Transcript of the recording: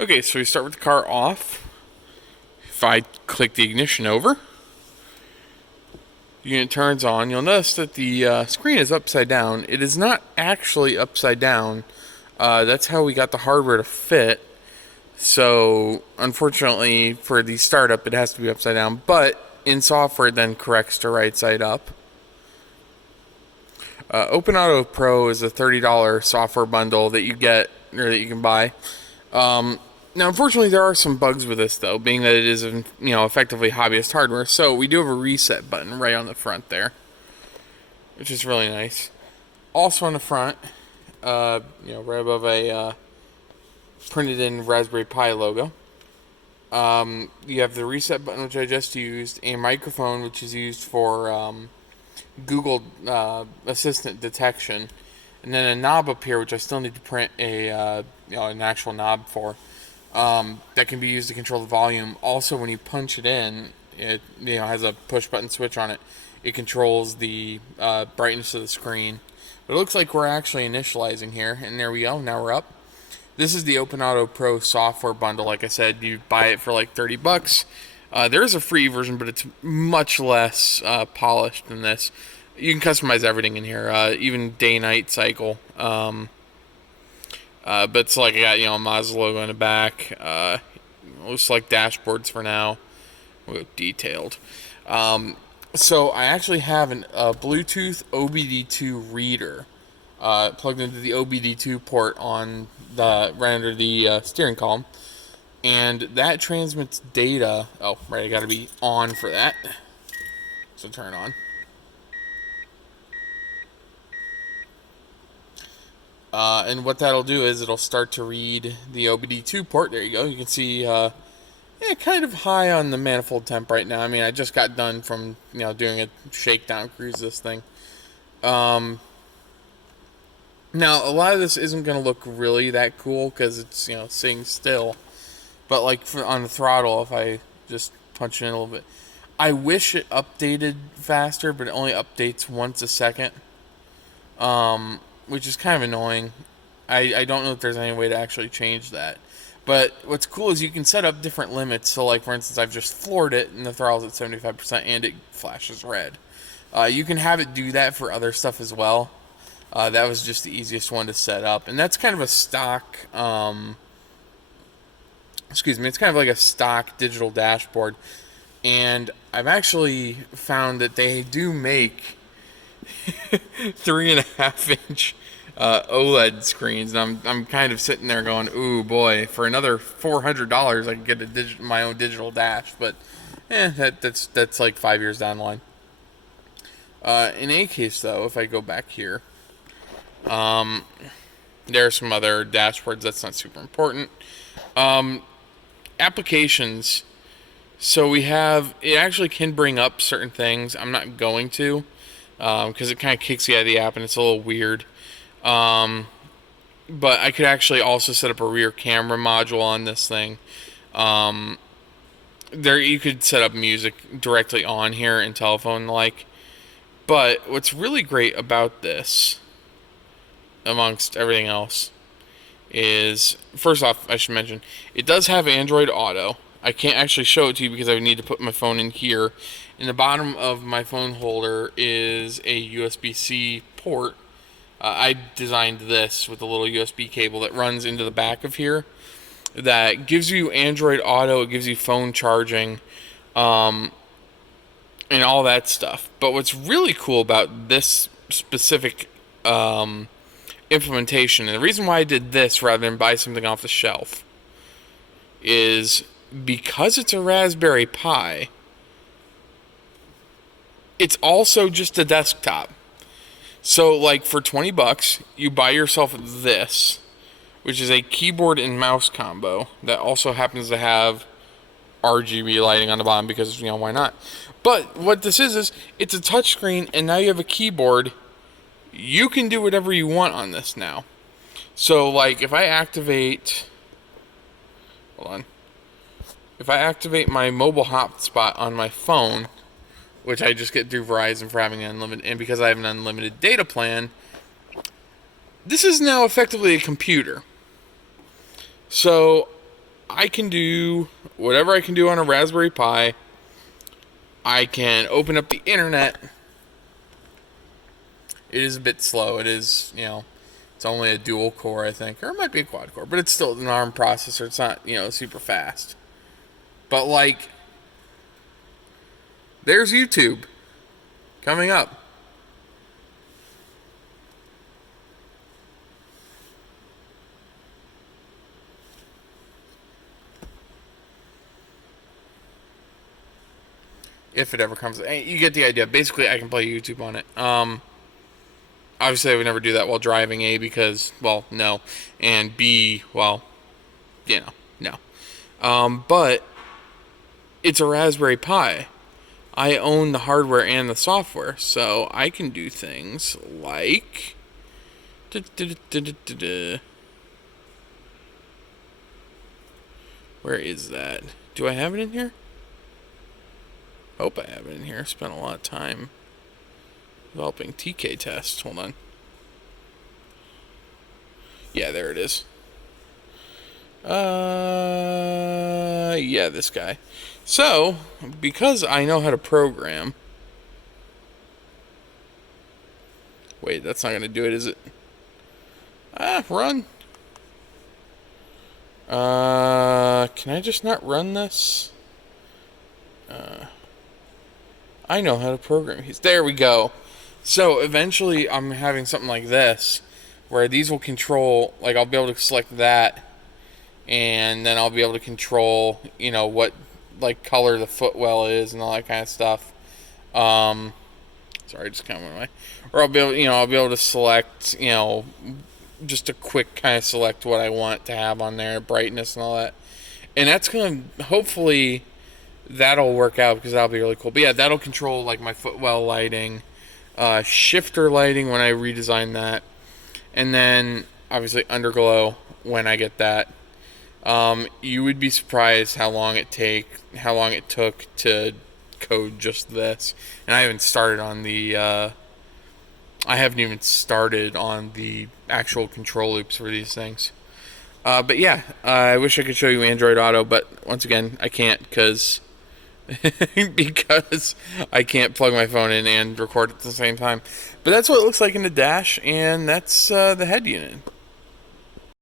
Okay, so we start with the car off. If I click the ignition over, the unit turns on. You'll notice that the screen is upside down. It is not actually upside down. That's how we got the hardware to fit. So, unfortunately, for the startup, it has to be upside down. But in software, it then corrects to right side up. OpenAuto Pro is a $30 software bundle that you get, or that you can buy. Now, unfortunately, there are some bugs with this, though, being that it is, effectively hobbyist hardware. So we do have a reset button right on the front there, which is really nice. Also on the front, right above a printed-in Raspberry Pi logo, you have the reset button, which I just used, a microphone, which is used for Google Assistant detection, and then a knob up here, which I still need to print an actual knob for. That can be used to control the volume. Also, when you punch it in, it has a push button switch on it. It controls the brightness of the screen. But it looks like we're actually initializing here, and there we go. Now we're up. This is the OpenAuto Pro software bundle. Like I said, you buy it for like $30. There is a free version, but it's much less polished than this. You can customize everything in here, even day-night cycle. But it's like I got a Mazda logo in the back. Looks like dashboards for now. We'll go detailed. So I actually have a Bluetooth OBD2 reader plugged into the OBD2 port on right under the steering column, and that transmits data. Oh, right, I got to be on for that. So turn on. And what that'll do is it'll start to read the OBD2 port. There you go. You can see, kind of high on the manifold temp right now. I mean, I just got done from, doing a shakedown cruise this thing. Now, a lot of this isn't going to look really that cool because it's, sitting still. But, like, on the throttle, if I just punch it in a little bit. I wish it updated faster, but it only updates once a second. Which is kind of annoying. I don't know if there's any way to actually change that. But what's cool is you can set up different limits. So, like, for instance, I've just floored it, and the throttle's at 75%, and it flashes red. You can have it do that for other stuff as well. That was just the easiest one to set up. And that's kind of a stock, it's kind of like a stock digital dashboard. And I've actually found that they do make 3.5-inch OLED screens, and I'm kind of sitting there going, ooh boy, for another $400 I could get my own digital dash, but that's like 5 years down the line. In any case, though, if I go back here, there are some other dashboards. That's not super important. Applications. So it actually can bring up certain things. I'm not going to, because it kind of kicks you out of the app and it's a little weird. But I could actually also set up a rear camera module on this thing. You could set up music directly on here and telephone like. But what's really great about this, amongst everything else, is, first off, I should mention, it does have Android Auto. I can't actually show it to you because I would need to put my phone in here. In the bottom of my phone holder is a USB-C port. I designed this with a little USB cable that runs into the back of here that gives you Android Auto, it gives you phone charging, and all that stuff. But what's really cool about this specific implementation, and the reason why I did this rather than buy something off the shelf, is because it's a Raspberry Pi, it's also just a desktop. So, like, for $20, you buy yourself this, which is a keyboard and mouse combo that also happens to have RGB lighting on the bottom because, why not? But what this is it's a touchscreen, and now you have a keyboard. You can do whatever you want on this now. So, like, if I activate my mobile hotspot on my phone, which I just get through Verizon for having unlimited, and because I have an unlimited data plan, this is now effectively a computer. So I can do whatever I can do on a Raspberry Pi. I can open up the internet. It is a bit slow. It is, it's only a dual core, I think, or it might be a quad core, but it's still an ARM processor. It's not, super fast. But like, there's YouTube coming up. If it ever comes, you get the idea. Basically, I can play YouTube on it. Obviously, I would never do that while driving. A, because, well, no, and B, well, no. But it's a Raspberry Pi. I own the hardware and the software, so I can do things like. Where is that? Do I have it in here? Hope I have it in here. Spent a lot of time developing TK tests. Hold on. Yeah, there it is. Yeah, this guy. So, because I know how to program. Wait, that's not going to do it, is it? Run. Can I just not run this? I know how to program. There we go. So eventually I'm having something like this, where these will control, like I'll be able to select that, and then I'll be able to control, what like color the footwell is and all that kind of stuff. Sorry, just kind of went away. Or I'll be able to select, just a quick kind of select what I want to have on there, brightness and all that. And that's gonna hopefully that'll work out because that'll be really cool. But yeah, that'll control like my footwell lighting, shifter lighting when I redesign that, and then obviously underglow when I get that. You would be surprised how long it took to code just this, and I haven't started on the. I haven't even started on the actual control loops for these things. But yeah, I wish I could show you Android Auto, but once again, I can't because I can't plug my phone in and record at the same time. But that's what it looks like in the dash, and that's the head unit.